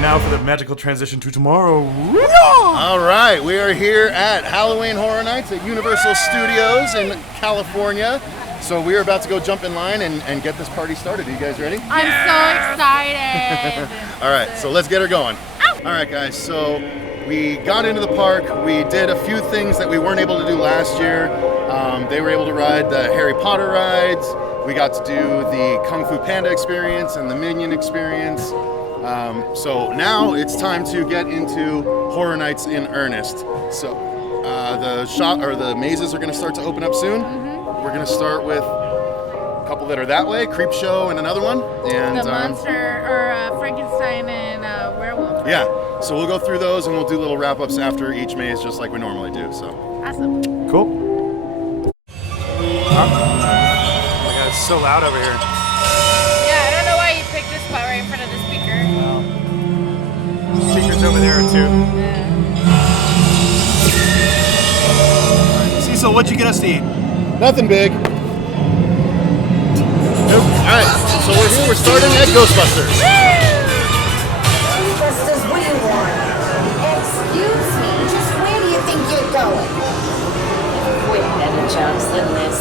And now for the magical transition to tomorrow. All right, we are here at Halloween Horror Nights at Universal Studios in California. So we are about to go jump in line and get this party started. Are you guys ready? I'm so excited. All right, so let's get her going. All right, guys, so we got into the park. We did a few things that we weren't able to do last year. They were able to ride the Harry Potter rides. We got to do the Kung Fu Panda experience and the Minion experience. So now it's time to get into Horror Nights in earnest. So the mazes are going to start to open up soon. We're going to start with a couple that are that way, Creepshow and another one. And the monster or Frankenstein and werewolf. Yeah, so we'll go through those and we'll do little wrap-ups after each maze just like we normally do. So awesome. Cool. Oh my god, it's so loud over here. Yeah, I don't know why you picked this spot right in front of the speaker. The speaker's over there too. Yeah. Cecil, what'd you get us to eat? nothing big. Nope. Alright, so we're here, we're starting at Ghostbusters. Ghostbusters, what do you want? Excuse me, just where do you think you're going? Way better jobs than this.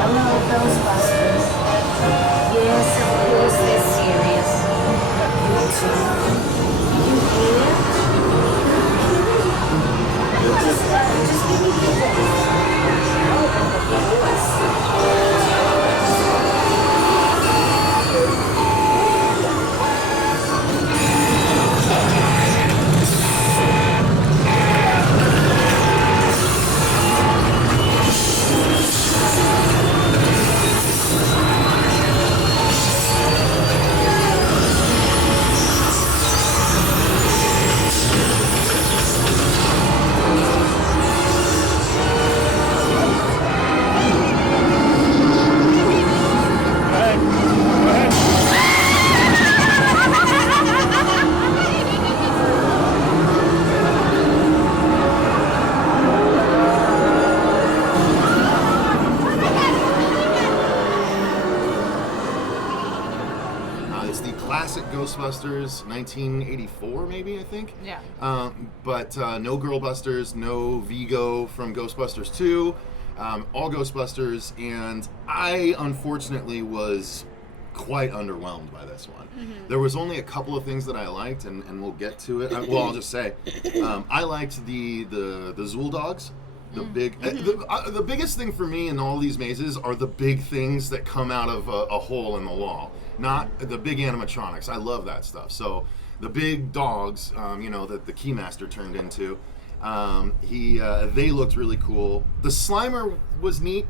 Hello, Ghostbusters. Yes, of course they're serious. But you too. You hear? Just give me the voice. Open the voice. Ghostbusters, 1984 maybe, I think. Yeah. But no Girlbusters, no Vigo from Ghostbusters 2, all Ghostbusters, and I unfortunately was quite underwhelmed by this one. Mm-hmm. There was only a couple of things that I liked, and we'll get to it. Well, I'll just say, I liked the Zool dogs. The big, the biggest thing for me in all these mazes are the big things that come out of a hole in the wall, not the big animatronics. I love that stuff. So the big dogs, that the Keymaster turned into, they looked really cool. The Slimer was neat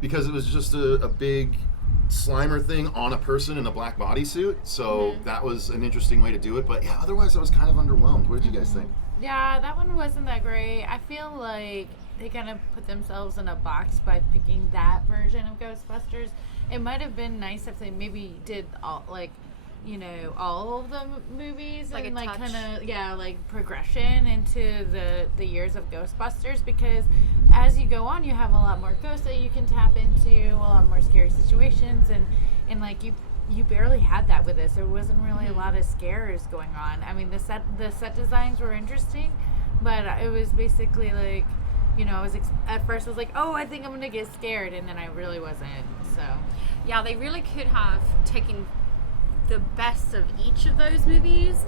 because it was just a big Slimer thing on a person in a black bodysuit. So that was an interesting way to do it. But yeah, otherwise I was kind of underwhelmed. What did you guys think? Yeah, that one wasn't that great. I feel like they kind of put themselves in a box by picking that version of Ghostbusters. It might have been nice if they maybe did all of the movies like and a like touch. kind of progression into the years of Ghostbusters, because as you go on you have a lot more ghosts that you can tap into, a lot more scary situations, and like you barely had that with this. There wasn't really a lot of scares going on. I mean, the set designs were interesting, but it was basically like, at first I was like, oh, I think I'm gonna get scared, and then I really wasn't. So yeah, they really could have taken the best of each of those movies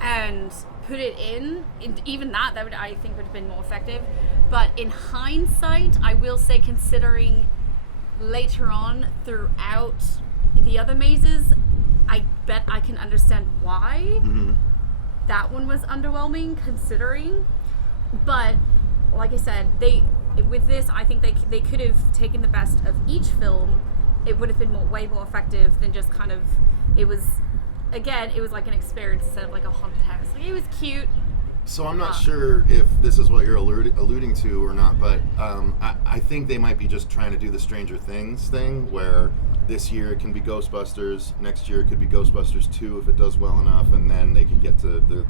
and put it in even that would, I think, would have been more effective. But in hindsight, I will say, considering later on throughout the other mazes, I bet I can understand why that one was underwhelming, considering. But like I said, with this, I think they could have taken the best of each film. It would have been way more effective than just kind of, it was like an experience instead of like a haunted house. Like, it was cute. So I'm not sure if this is what you're alluding to or not, but I think they might be just trying to do the Stranger Things thing where this year it can be Ghostbusters. Next year it could be Ghostbusters 2 if it does well enough, and then they can get to the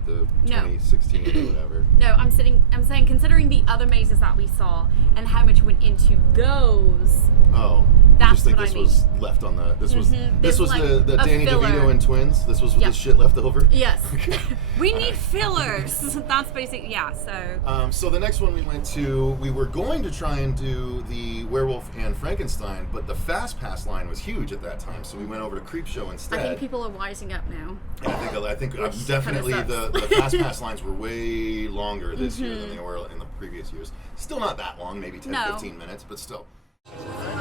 2016 or whatever. No, I'm saying considering the other mazes that we saw and how much went into those. Oh, That's I just think what this I mean. was left on the. This was This was like the a Danny filler. DeVito and Twins. This was Yeah. the shit left over. Yes. We need fillers. That's basically, yeah, so. So the next one we went to, we were going to try and do the Werewolf and Frankenstein, but the Fast Pass line was huge at that time, so we went over to Creepshow instead. I think people are wising up now. And I think Which definitely kinda the sucks. Fast Pass lines were way longer this year than they were in the previous years. Still not that long, maybe 10, No. 15 minutes, but still.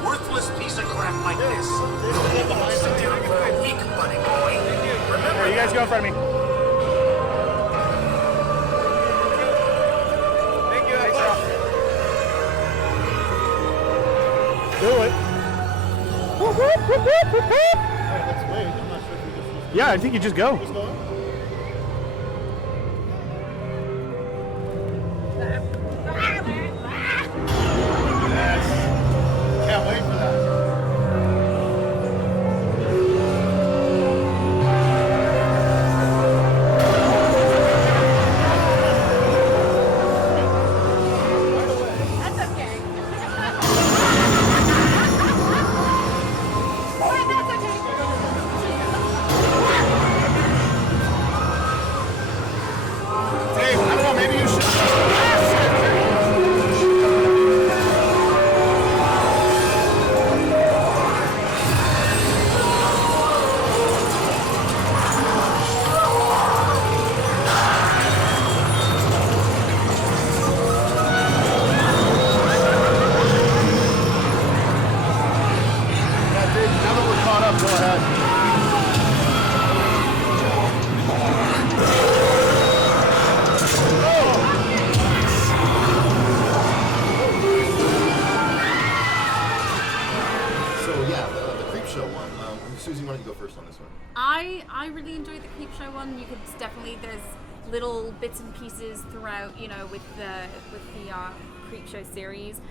Worthless piece of crap like this. Sit down for a week, buddy boy. Remember, You guys go in front of me. Thank you. Thanks, Ralph. Do it. Whoop, whoop, whoop, whoop, whoop, whoop. Let's wait. I'm not sure if we just Yeah, I think you just go. going. Can't wait for that. That's okay. Wait, that's okay. Dave, I don't know, maybe you should. Yeah, Dave, now that we're caught up, go ahead. So yeah, the Creepshow one. Susie, why don't you go first on this one? I really enjoyed the Creepshow one. You could definitely, there's little bits and pieces throughout, you know, with the Creepshow series.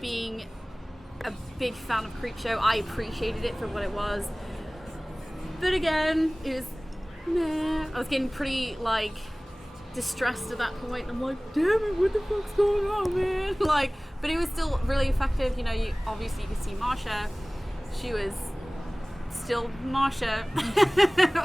Being a big fan of Creepshow, I appreciated it for what it was. But again, it was meh. I was getting pretty like distressed at that point. I'm like, damn it, what the fuck's going on, man? Like, but it was still really effective. You know, you could see Marcia. She was still Marcia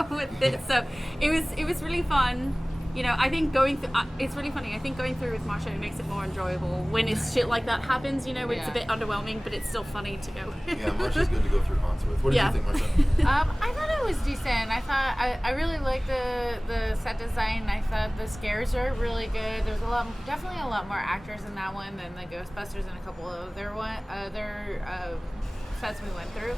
with it, so it was really fun. You know, I think going through, it's really funny. I think going through with Marcia, it makes it more enjoyable when it's shit like that happens. You know, when it's a bit underwhelming, but it's still funny to go. Yeah, Marcia's good to go through haunts with. What did you think, Marcia? I thought it was decent. I thought I really liked the set design. I thought the scares are really good. There's definitely a lot more actors in that one than the Ghostbusters and a couple of other sets we went through.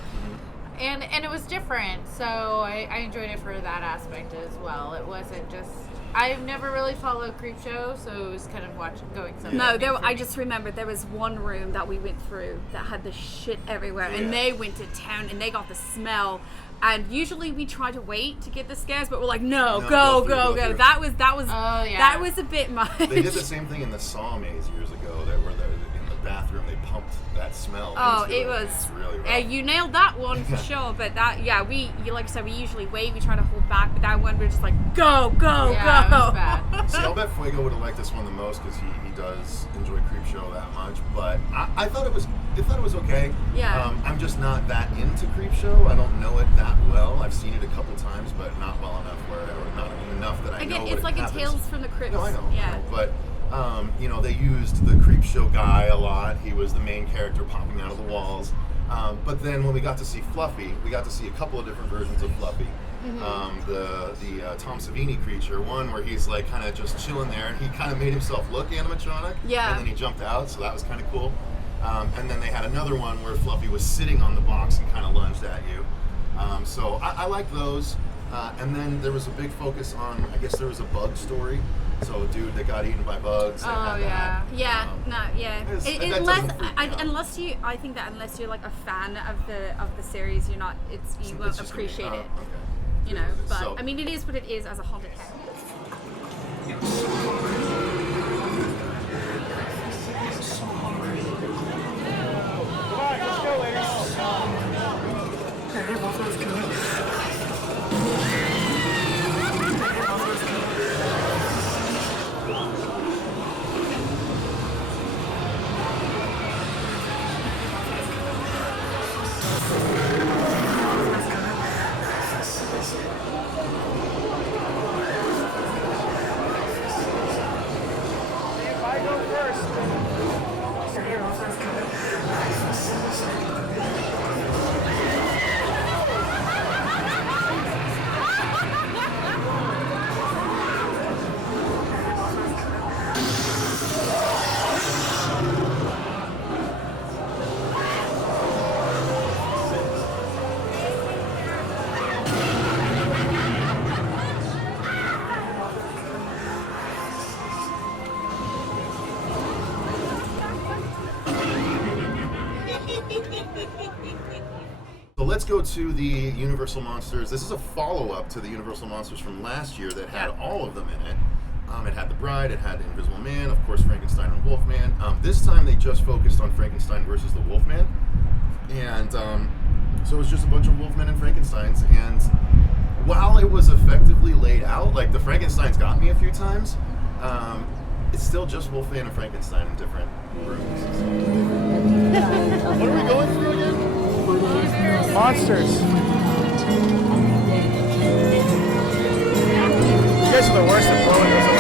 And it was different, so I enjoyed it for that aspect as well. It wasn't just. I've never really followed Creepshow, so it was kind of going something. No, new for I me. just remembered there was one room that we went through that had the shit everywhere, and they went to town and they got the smell. And usually we try to wait to get the scares, but we're like, no, go through. That was Oh, yeah. that was a bit much. They did the same thing in the Saw maze years ago. That were in the bathroom. They pumped that smell. Oh, into it was. It's really rough. You nailed that one for sure. But that, like I said, we usually wait. We try to hold back, but that one we're just like, go, Yeah, go. it was bad. See, I'll bet Fuego would have liked this one the most because he does enjoy Creepshow that much. But I thought it was okay. Yeah. I'm just not that into Creepshow. I don't know it that well. I've seen it a couple times, but not well enough or not enough that I know Again, what it's like happens. a Tales from the Crypt. No, I know. Yeah. But you know, they used the Creepshow guy a lot. He was the main character popping out of the walls. But then when we got to see Fluffy, we got to see a couple of different versions of Fluffy. The Tom Savini creature, one where he's like kind of just chilling there, and he kind of made himself look animatronic. Yeah. And then he jumped out, so that was kind of cool. And then they had another one where Fluffy was sitting on the box and kind of lunged at you. So I like those. And then there was a big focus on, I guess there was a bug story. So a dude that got eaten by bugs. Oh, yeah. Yeah, That doesn't unless freak me out. I think that unless you're like a fan of the series, you won't It's appreciate just gonna be- it. okay. You know, but So- I mean, it is what it is as a haunted house. Come on, let's go, ladies. So let's go to the Universal Monsters. This is a follow-up to the Universal Monsters from last year that had all of them in it. It had the Bride, it had the Invisible Man, of course Frankenstein and Wolfman. This time they just focused on Frankenstein versus the Wolfman. And so it was just a bunch of Wolfmen and Frankensteins. And while it was effectively laid out, like the Frankensteins got me a few times, it's still just Wolfman and Frankenstein in different rooms. What are we going through again? Monsters. You guys are the worst at blowing those away.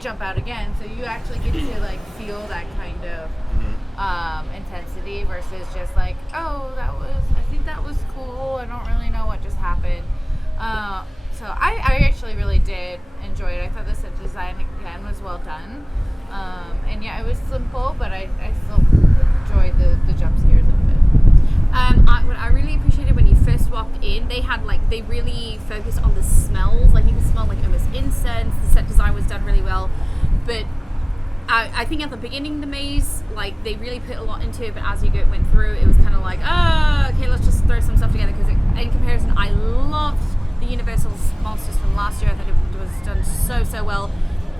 Jump out again, so you actually get to like feel that kind of intensity versus just like, oh, I think that was cool, I don't really know what just happened. So I actually really did enjoy it. I thought the set design again was well done, and yeah, it was simple, but I still enjoyed the jump scares of it. What I really appreciated when you first walked in, they really focused on the smells. Like you could smell like almost incense. The set design was done really well, but I think at the beginning of the maze, like they really put a lot into it. But as you went through, it was kind of like, okay, let's just throw some stuff together. Because in comparison, I loved the Universal Monsters from last year. I thought it was done so well.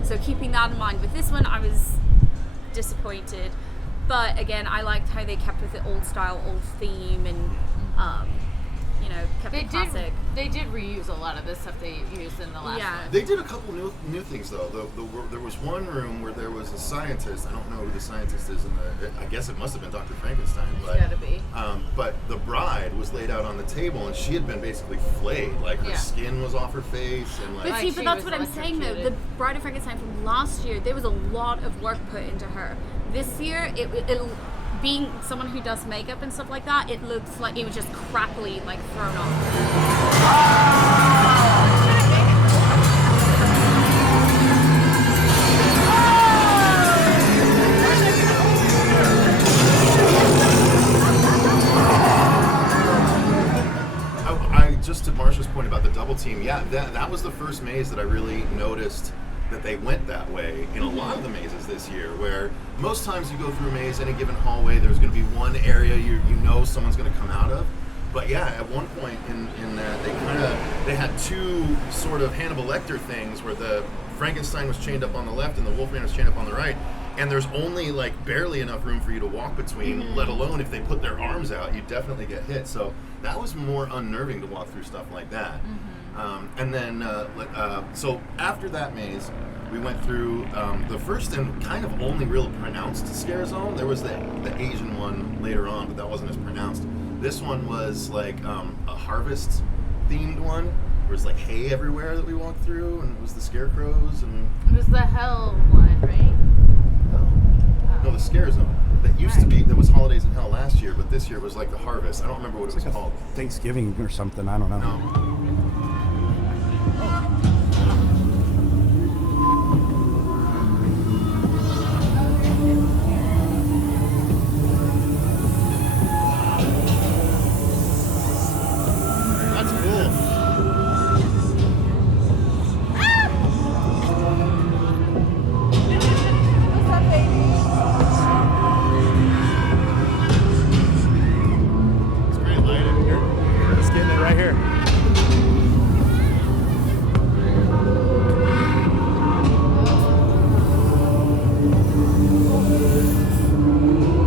So keeping that in mind with this one, I was disappointed. But again, I liked how they kept with the old style, old theme, and kept it classic. They did reuse a lot of the stuff they used in the last one. They did a couple new things though. There was one room where there was a scientist. I don't know who the scientist is. I guess it must have been Dr. Frankenstein. But it's gotta be. But the bride was laid out on the table, and she had been basically flayed. Like, her skin was off her face, and like... But see, but that's what I'm saying, though. The Bride of Frankenstein from last year, there was a lot of work put into her. This year, it being someone who does makeup and stuff like that, it looks like it was just crappily, like, thrown off. Just to Marcia's point about the double team, that was the first maze that I really noticed that they went that way in a lot of the mazes this year, where most times you go through a maze, any given hallway, there's going to be one area you know someone's going to come out of. But yeah, at one point in that, they had two sort of Hannibal Lecter things where the Frankenstein was chained up on the left and the Wolfman was chained up on the right. And there's only like barely enough room for you to walk between, let alone if they put their arms out, you definitely get hit. So that was more unnerving to walk through stuff like that. And then, so after that maze, we went through the first and kind of only real pronounced scare zone. There was the Asian one later on, but that wasn't as pronounced. This one was like a harvest themed one. There was like hay everywhere that we walked through, and it was the scarecrows and... It was the hell one, right? No, the scare zone. That used to be, that was Holidays in Hell last year, but this year was like the Harvest. I don't remember what it was called. Thanksgiving or something, I don't know. That's cool. Right here.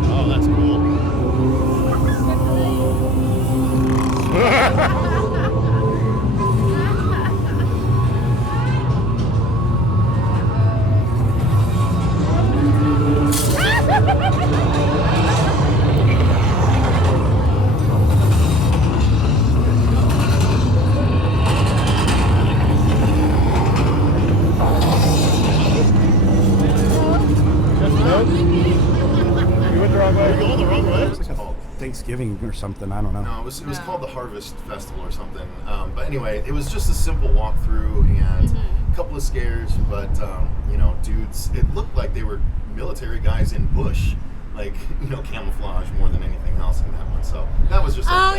Oh, that's cool. Thanksgiving or something, I don't know. No, it was called the Harvest Festival or something. But anyway, it was just a simple walkthrough and a couple of scares, but dudes, it looked like they were military guys in bush, like, camouflage more than anything else in that one. So that was just because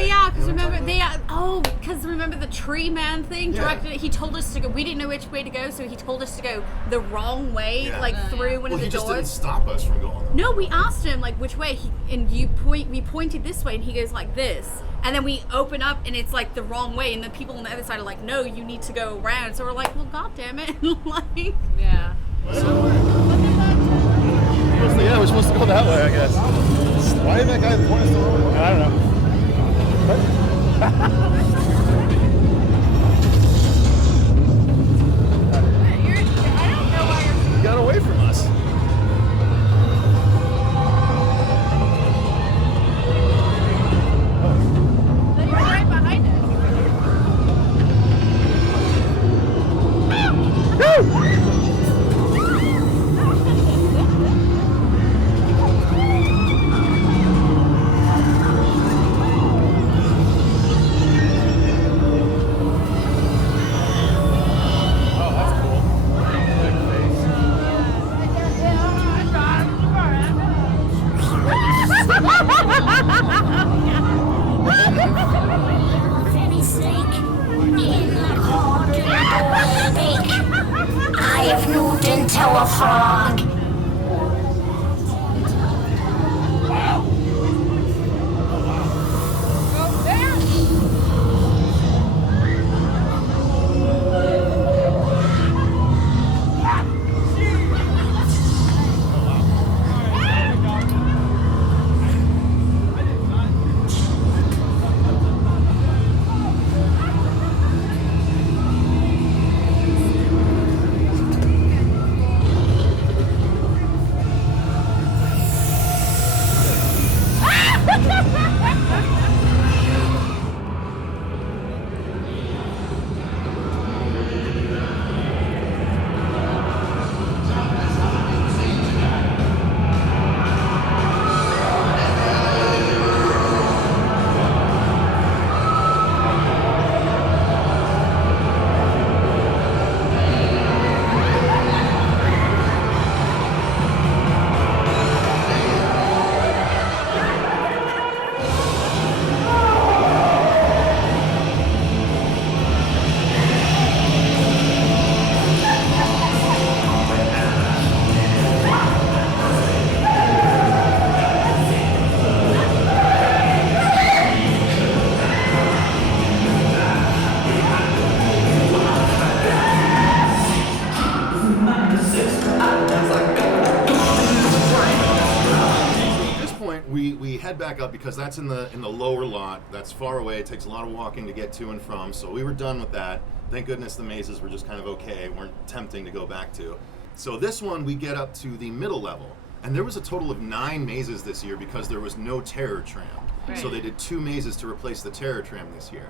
remember the tree man thing directed it. He told us to go. We didn't know which way to go, so he told us to go the wrong way, through one of the he doors. just didn't stop us from going. No, we asked him like which way, we pointed this way, and he goes like this, and then we open up, and it's like the wrong way, and the people on the other side are like, no, you need to go around. So we're like, well, god damn it, like, yeah. We're supposed to go that way, I guess. Why did that guy point us the wrong way? I don't know. You got away from us. Then you're right behind us. Very snake in the corner snake. I have moved into a frog. up because that's in the lower lot. That's far away. It takes a lot of walking to get to and from. So we were done with that. Thank goodness the mazes were just kind of okay, weren't tempting to go back to. So this one we get up to the middle level. And there was a total of 9 mazes this year because there was no terror tram. Right. So they did 2 mazes to replace the terror tram this year.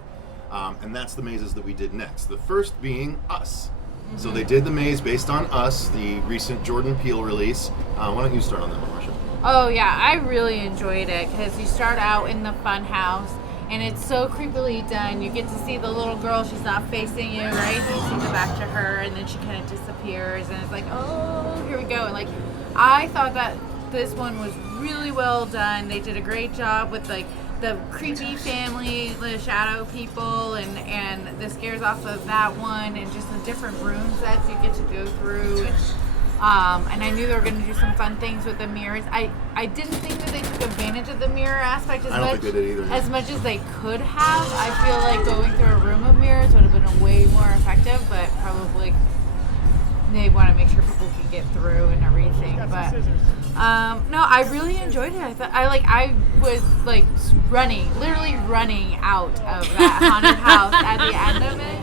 And that's the mazes that we did next. The first being Us. Mm-hmm. So they did the maze based on Us, the recent Jordan Peele release. Why don't you start on that one, Marcia? Oh yeah, I really enjoyed it because you start out in the fun house and it's so creepily done. You get to see the little girl, she's not facing you, right? You see the back to her and then she kind of disappears and it's like, oh, here we go. And like, I thought that this one was really well done. They did a great job with like the creepy family, the shadow people, and the scares off of that one, and just the different room sets you get to go through. And I knew they were going to do some fun things with the mirrors. I didn't think that they took advantage of the mirror aspect as much as they could have. I feel like going through a room of mirrors would have been way more effective, but probably they want to make sure people can get through and everything. But no, I really enjoyed it. I was like literally running out of that haunted house at the end of it.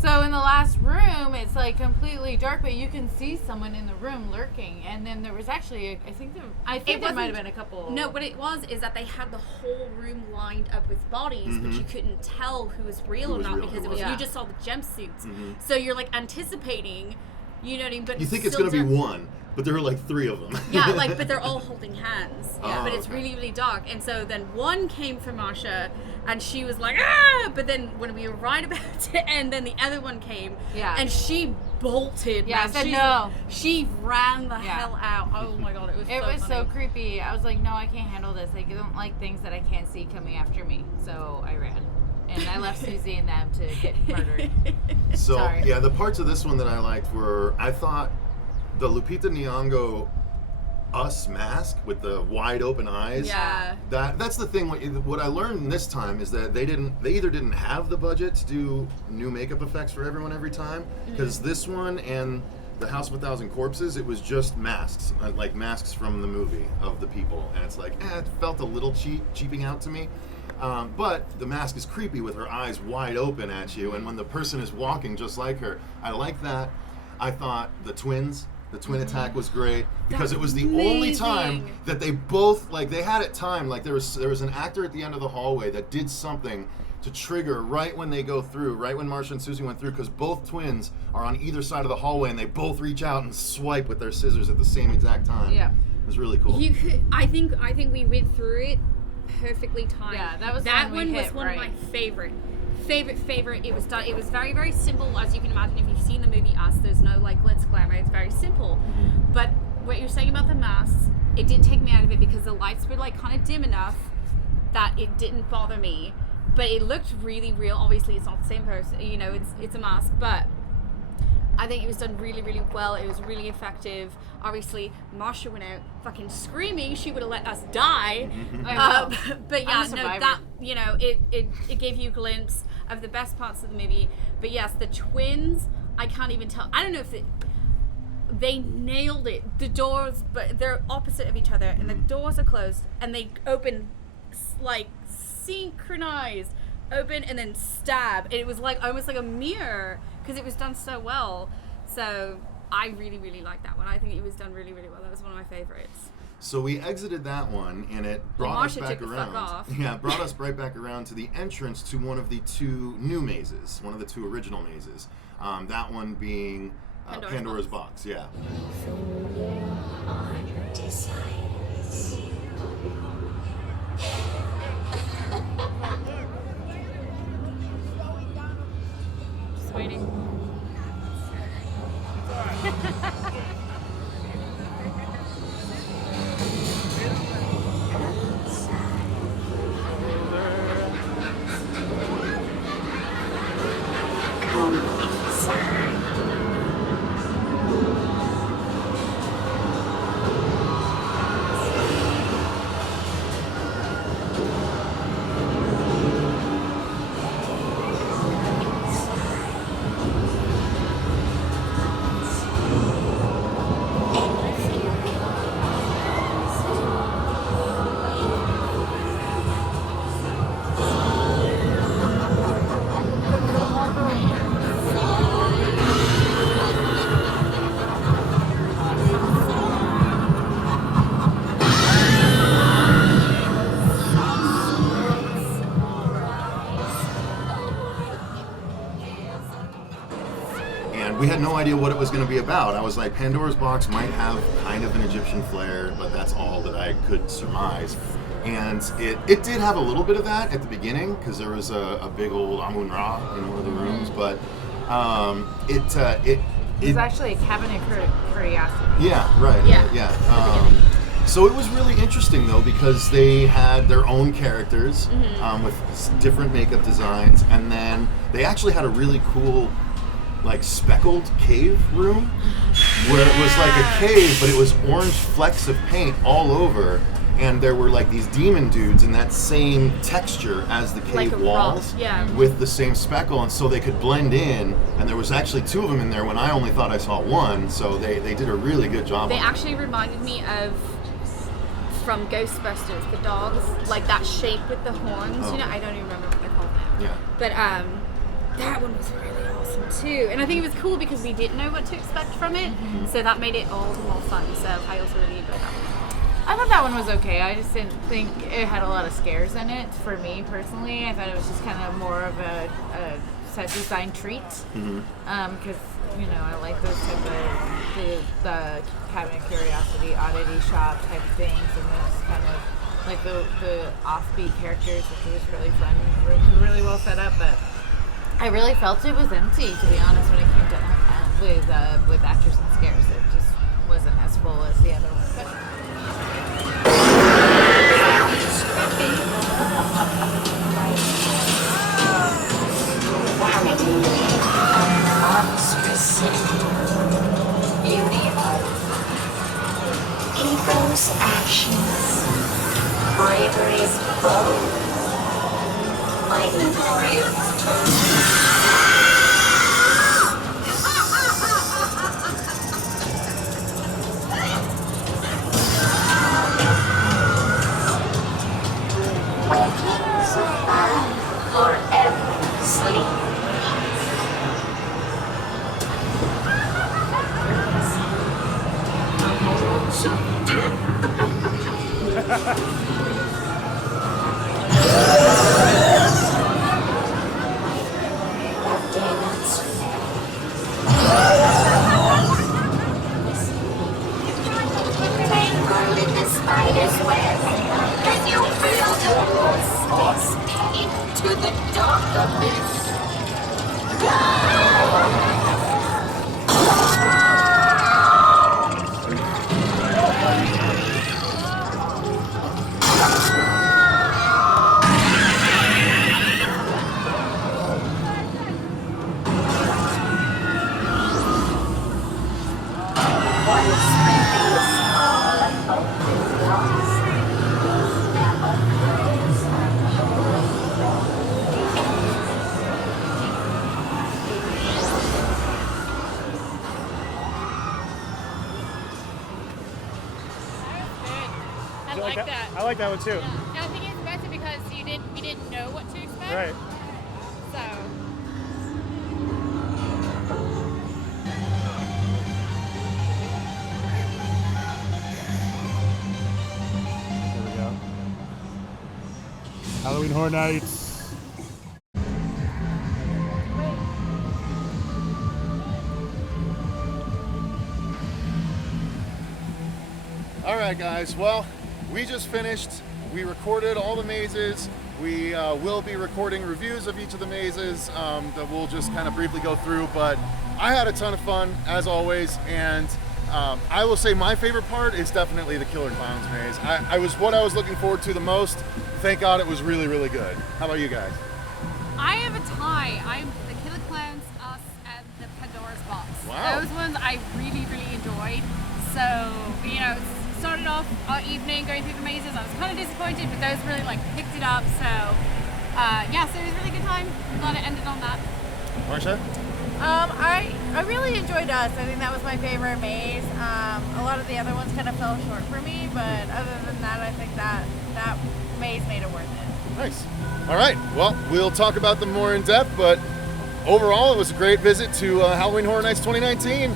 So in the last room, it's like completely dark, but you can see someone in the room lurking. And then there was actually, I think there might have been a couple. No, what it was is that they had the whole room lined up with bodies, but you couldn't tell who was real or not because you just saw the jumpsuits. So you're like anticipating, you know what I mean? But you think it's going to be one, But there were like 3 of them. Yeah, but they're all holding hands. Yeah. But it's Okay. really, really dark. And so then one came for Marcia, and she was like, ah! But then when we were right about to end, then the other one came. Yeah. And she bolted. Yeah, I man. said She's no. like- she ran the Yeah. hell out. Oh my god, it was It so was so funny. creepy. I was like, no, I can't handle this. I don't like things that I can't see coming after me. So I ran. And I left Susie and them to get murdered. So, Sorry. yeah, the parts of this one that I liked were, I thought the Lupita Nyong'o Us mask with the wide open eyes. Yeah. That's the thing. What I learned this time is that they either didn't have the budget to do new makeup effects for everyone every time, because this one and the House of a Thousand Corpses, it was just masks, like masks from the movie of the people, and it's like, it felt a little cheaping out to me. But the mask is creepy with her eyes wide open at you, and when the person is walking just like her, I like that. I thought the twin attack was great because it was the only time amazing. that they both, like, they had it timed. Like there was an actor at the end of the hallway that did something to trigger right when they go through, right when Marcia and Susie went through, because both twins are on either side of the hallway and they both reach out and swipe with their scissors at the same exact time. Yeah. It was really cool. You could, I think we went through it perfectly timed. Yeah, that was that one we was hit, one right. of my favorite. It was done. It was very, very simple, as you can imagine. If you've seen the movie Us, there's no like glitz glamour. It's very simple. But what you're saying about the masks, it did take me out of it because the lights were like kind of dim enough that it didn't bother me. But it looked really real. Obviously, it's not the same person. You know, it's a mask, but I think it was done really, really well. It was really effective. Obviously, Marcia went out fucking screaming. She would have let us die. But yeah, I'm a no, survivor. that, you know, it gave you a glimpse of the best parts of the movie. But yes, the twins, I can't even tell. I don't know if they nailed it. The doors, but they're opposite of each other, and the doors are closed, and they open like synchronized, open and then stab. And it was like almost like a mirror because it was done so well. So I really, really liked that one. I think it was done really, really well. That was one of my favorites. So we exited that one, and it brought us Marcia back took the around. fuck off. Yeah, it brought us right back around to the entrance to one of the 2 new mazes, one of the 2 original mazes. That one being Pandora's box. Yeah. Just waiting. We had no idea what it was going to be about. I was like, Pandora's box might have kind of an Egyptian flair, but that's all that I could surmise. And it did have a little bit of that at the beginning, because there was a big old Amun-Ra in one of the rooms, but It was actually a cabinet curiosity. yeah, right. Yeah. So it was really interesting, though, because they had their own characters with different makeup designs, and then they actually had a really cool, like, speckled cave room where it was like a cave, but it was orange flecks of paint all over, and there were like these demon dudes in that same texture as the cave Like a walls, rock, yeah. with the same speckle, and so they could blend in. And there was actually 2 of them in there when I only thought I saw 1. So they did a really good job. They on it. actually reminded me of from Ghostbusters, the dogs, like that shape with the horns. Oh. You know, I don't even remember what they're called now. Yeah. But that one was really awesome too, and I think it was cool because we didn't know what to expect from it, so that made it all the more fun. So I also really enjoyed that one. I thought that one was okay. I just didn't think it had a lot of scares in it. For me personally, I thought it was just kind of more of a set design treat. Because you know, I like those type of the Cabinet Curiosity oddity shop type things, and those kind of like the offbeat characters, which was really fun, really well set up. But I really felt it was empty, to be honest, when it came to with actors and scares. It just wasn't as full as the other ones. But Ego's actions. Bravery is bold. Mighty warriors. Forever sleep. Spider's web, and you feel towards into the dark abyss. I like that one too. Yeah. And I think it's better because we didn't know what to expect. Right. So There we go. Halloween Horror Nights. All right, guys. Well, we just finished. We recorded all the mazes. We will be recording reviews of each of the mazes that we'll just kind of briefly go through. But I had a ton of fun, as always. And I will say my favorite part is definitely the Killer Clowns maze. I was what I was looking forward to the most. Thank God it was really, really good. How about you guys? I have a tie. I'm the Killer Clowns, Us, and the Pandora's Box. Wow. Those ones I really, really enjoyed. So, you know, started off our evening going through the mazes. I was kind of disappointed, but those really like picked it up. So, yeah, so it was a really good time. Glad it ended on that. Marcia? I really enjoyed Us. I think that was my favorite maze. A lot of the other ones kind of fell short for me, but other than that, I think that maze made it worth it. Nice. All right. Well, we'll talk about them more in depth, but overall, it was a great visit to Halloween Horror Nights 2019.